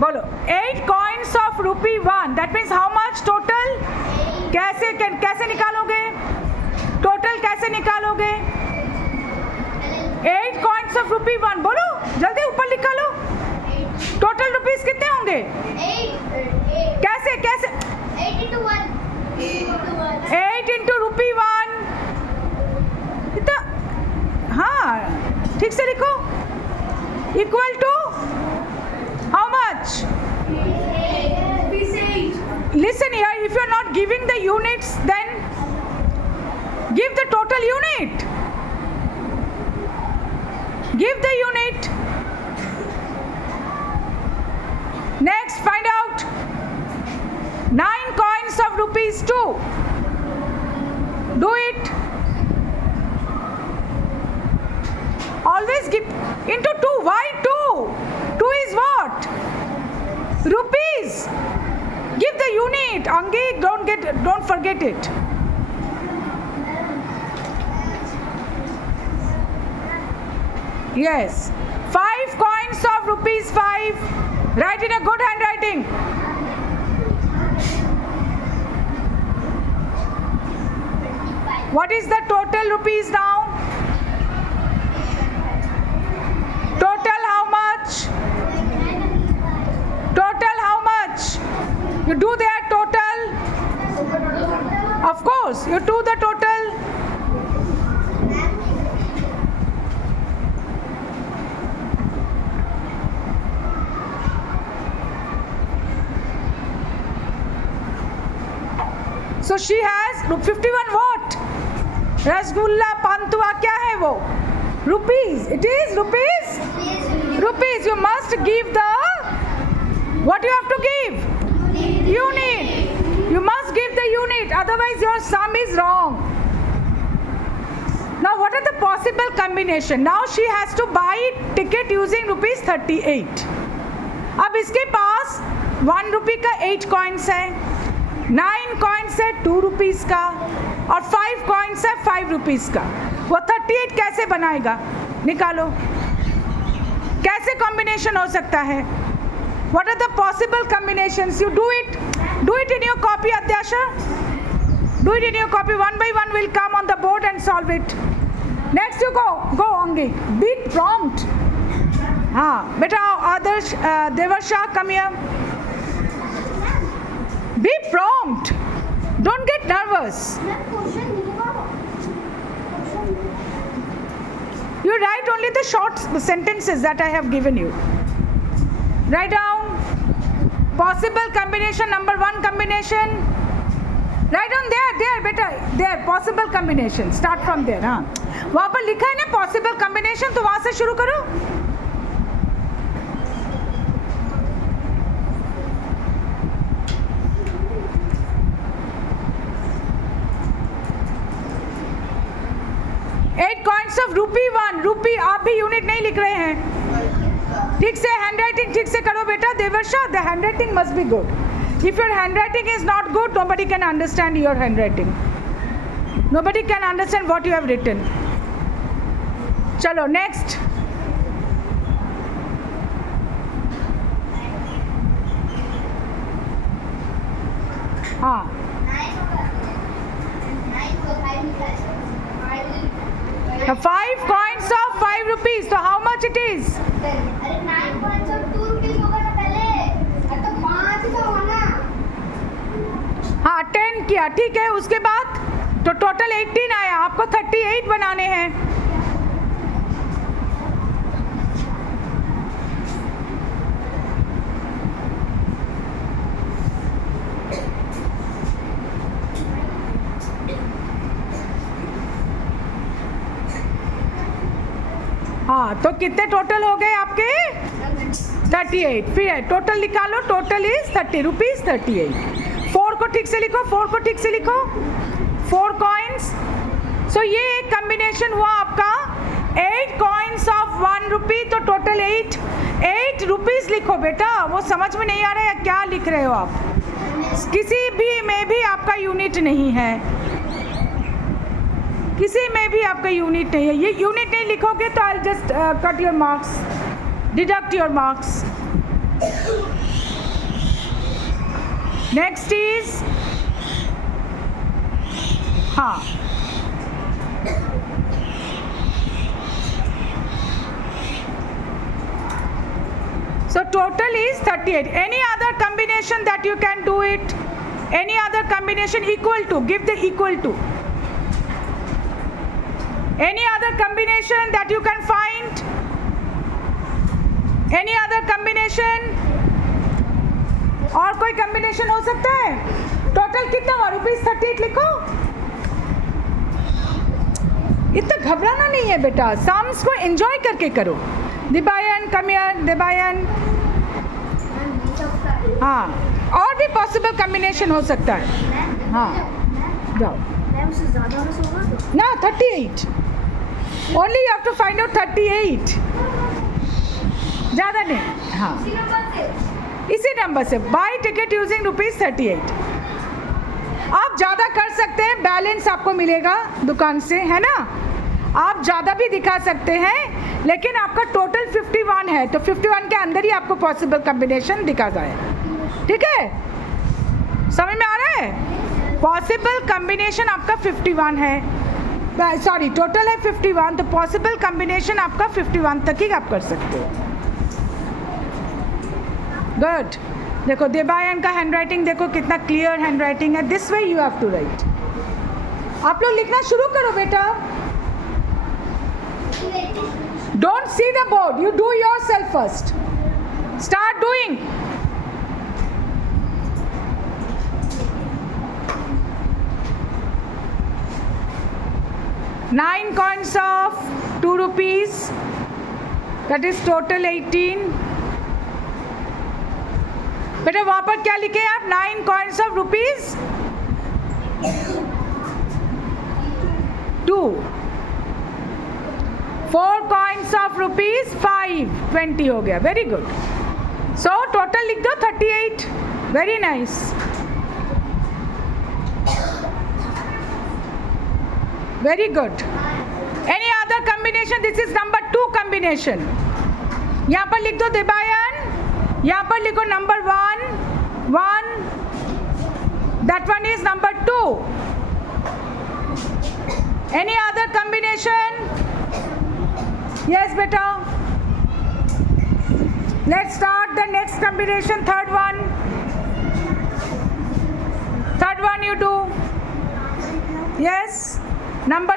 बोलो 8 coins of rupee 1, that means how much total? कैसे निकालोगे टोटल? कैसे निकालोगे? 8 coins of rupee 1, बोलो जल्दी ऊपर लिखा लो। टोटल रुपीस कितने होंगे? 8 कैसे 8 into 1 8 into rupee 1 इतना, हाँ ठीक से लिखो। Equal to how much? Listen here, if you are not giving the units, then give the total unit. Give the unit. Next, find out 9 coins of rupees 2. Do it. Always give into 2. Why 2? 2 is what? Rupees. Give the unit. Angi, don't forget it. Yes. 5 coins of rupees 5. Write in a good handwriting. What is the total rupees now? Total how much? Total how much? You do their total? Of course, you do the total. So she has 51 what? Rasgulla, Pantua, क्या है वो? Rupees. It is rupees? Rupees. You must give the, what you have to give? Unit. You must give the unit, otherwise your sum is wrong. Now what are the possible combination? Now she has to buy ticket using rupees 38. अब इसके पास 1 rupee का 8 coins है, 9 coins है 2 rupees का, और 5 coins है 5 rupees का। वो 38 कैसे बनाएगा? निकालो। कैसे कॉम्बिनेशन हो सकता है? What are the possible combinations? You do it. Do it in your copy, Adyasha. Do it in your copy. One by one will come on the board and solve it. Next you go. Go, Angi. Be prompt. हाँ बेटा आदर्श, देवर्षा, come here. Be prompt. Don't get nervous. You write only the short sentences that I have given you. Write down possible combination, number 1 combination. Write down there बेटा, there possible combination. Start from there. हाँ वहाँ पर लिखा है ना possible combination, तो वहाँ से शुरू करो। एट कॉइन्स ऑफ रूपी 1 रूपी। आप भी यूनिट नहीं लिख रहे हैं, ठीक से हैंडराइटिंग ठीक से करो बेटा। Devarsha, the handwriting must be good. If your handwriting is not good, nobody can understand your handwriting, nobody can understand what you have written. चलो नेक्स्ट। हाँ 5 coins of 5 rupees, so how much it is? अरे 9 coins of 2 rupees होगा ना पहले, अब तो 5 का होगा ना। हाँ 10 किया, ठीक है। उसके बाद तो टोटल 18 आया, आपको 38 बनाने हैं। हाँ तो कितने टोटल हो गए आपके? 38। फिर टोटल निकालो, टोटल इज 30 रुपीज 38। 4 को ठीक से लिखो, 4 को ठीक से लिखो, 4 कॉइन्स। सो ये एक कॉम्बिनेशन हुआ आपका 8 कॉइन्स ऑफ 1 रुपी, तो टोटल 8 रुपीज लिखो बेटा। वो समझ में नहीं आ रहा है क्या लिख रहे हो आप? किसी भी में भी आपका यूनिट नहीं है, किसी में भी आपका यूनिट नहीं है। ये यूनिट नहीं लिखोगे तो I just cut your marks, deduct your marks. Next is हाँ so total is 38. Any other combination that you can do it? Any other combination equal to? Give the equal to. Any other combination that you can find? Any other combination? और कोई combination हो सकता है? Total कितना हुआ? ₹38 लिखो. इतना घबराना नहीं है बेटा, sums को enjoy करके करो. दिबायन, come here, दिबायन. हाँ, और भी possible combination हो सकता है. हाँ, जाओ. उससे ज़्यादा होगा तो? ना 38. Only you have to find out 38. ज़्यादा नहीं. हाँ. इसी नंबर से बाई टिकट यूजिंग ₹38. आप ज़्यादा कर सकते हैं, बैलेंस आपको मिलेगा दुकान से, है ना. आप ज़्यादा भी दिखा सकते हैं, लेकिन आपका टोटल 51 है, तो 51 के अंदर ही आपको पॉसिबल कॉम्बिनेशन दिखा जाए. ठीक है, समझ में आ रहा है. पॉसिबल कॉम्बिनेशन आपका 51 है, सॉरी टोटल है 51, तो पॉसिबल कॉम्बिनेशन आपका 51 तक ही आप कर सकते हो. गुड. देखो देबायन का हैंड राइटिंग देखो कितना क्लियर हैंड राइटिंग है. This way you have to write. आप लोग लिखना शुरू करो बेटा. Don't see the board, you do yourself first. Start doing. Nine coins of ₹2. That is total 18. बेटा वहाँ पर क्या लिखे आप? 9 coins of ₹2. 4 coins of ₹5. 20 हो गया. Very good. सो टोटल लिख दो 38. Very nice. Very good. Any other combination? This is number 2 combination. यहाँ पर लिख दो देबायन, यहाँ पर लिखो number 1. That one is number 2. Any other combination? Yes बेटा. Let's start the next combination. Third one you do. Yes. Number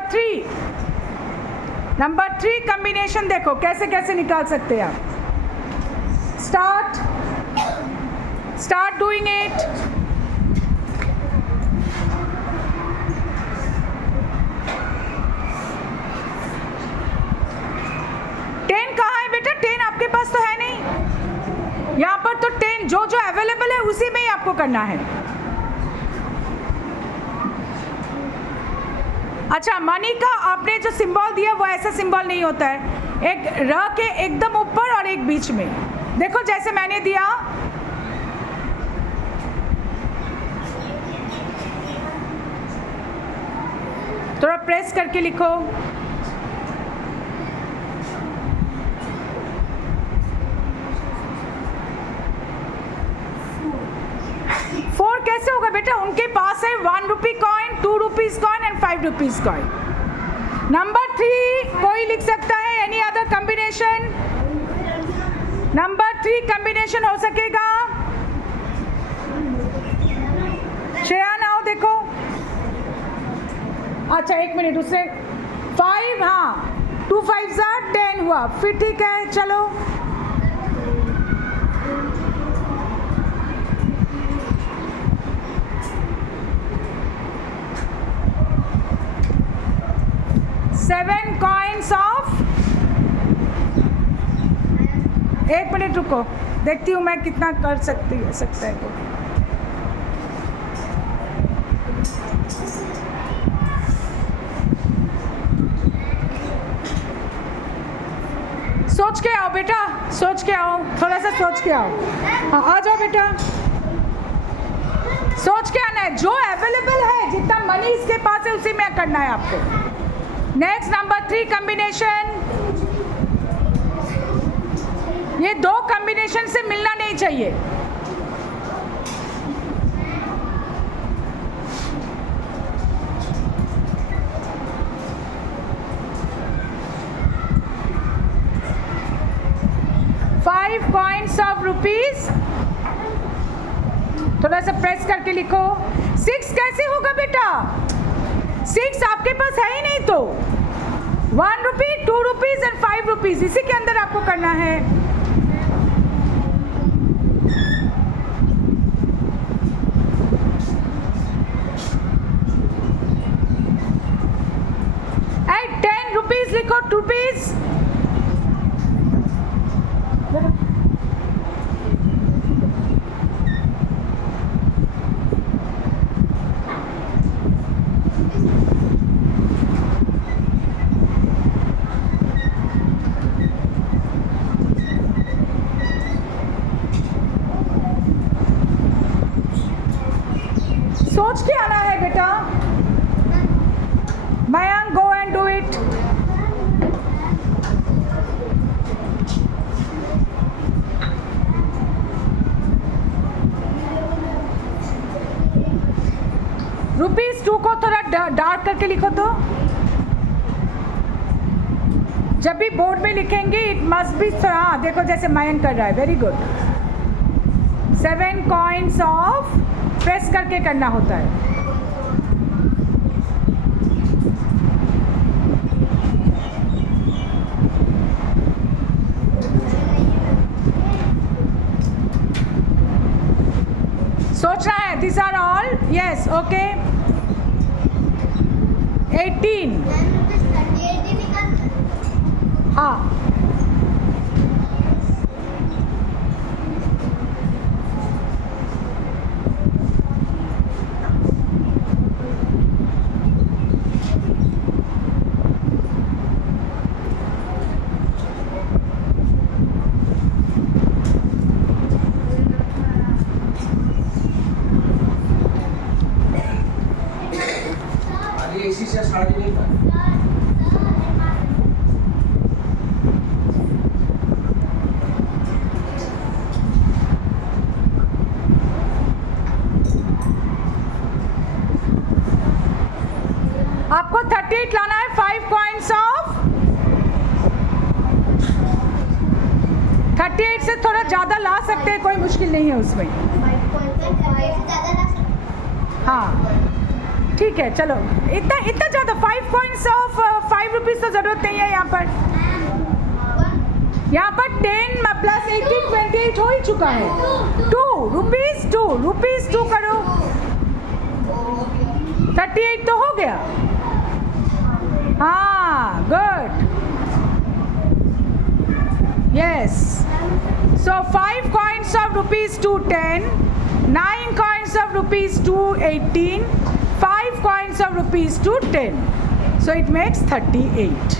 3 combination देखो कैसे कैसे निकाल सकते हैं आप. Start doing it. टेन कहाँ है बेटा? 10 आपके पास तो है नहीं. यहाँ पर तो 10 जो जो अवेलेबल है उसी में ही आपको करना है. अच्छा, मनी का आपने जो सिंबल दिया वो ऐसा सिंबल नहीं होता है. एक र के एकदम ऊपर और एक बीच में. देखो जैसे मैंने दिया. थोड़ा प्रेस करके लिखो. कैसे होगा बेटा? उनके पास है ₹1 coin, ₹2 coin and ₹5 coin. Number 3 कोई लिख सकता है. Any other combination? Number 3 combination हो सकेगा. श्रेया आओ देखो. अच्छा 1 मिनट. उससे 5, हाँ 2 5s 10 हुआ. फिर ठीक है, चलो. Seven coins of. 1 मिनट रुको, देखती हूँ मैं कितना कर सकता है. सोच के आओ बेटा, सोच के आओ, थोड़ा सा सोच के आओ. हाँ आ जाओ बेटा. सोच के आना है. जो अवेलेबल है, जितना मनी इसके पास है उसी में करना है आपको. Next number 3 combination. ये 2 कॉम्बिनेशन से मिलना नहीं चाहिए. ऑफ रुपीज, थोड़ा सा प्रेस करके लिखो। 6 कैसे होगा बेटा? 6 आपके पास है ही नहीं तो 1 रुपी, 2 रुपीज एंड 5 रुपीज, इसी के अंदर आपको करना है। एंड 10 रुपीज लिखो, 2 रुपीज। सोच के आना है बेटा। Mayank, go and do it. ₹2 को थोड़ा डार्क करके लिखो तो। जब भी बोर्ड में लिखेंगे इट मस्ट बी, हाँ देखो जैसे मयंक कर रहा है, very good. 7 coins of, press करके करना होता है। सोचना है, this are all, yes, okay. 18, हाँ इसी से साड़ी नहीं था। आपको 38 लाना है। 5 कॉइन्स ऑफ, 38 से थोड़ा ज़्यादा ला सकते हैं, कोई मुश्किल नहीं है उसमें। हाँ ठीक है, चलो इतना ज़्यादा 5 कॉइन्स ऑफ 5 रुपीज़ तो ज़रूरत नहीं है यहाँ पर। यहाँ पर 10 प्लस 18 28 हो ही चुका है। 2 रुपीज़ 2 करो, 38 तो हो गया। हाँ good, yes. So 5 coins of ₹2 10, 9 coins of ₹2 18, 5 coins of ₹2 10. So it makes 38.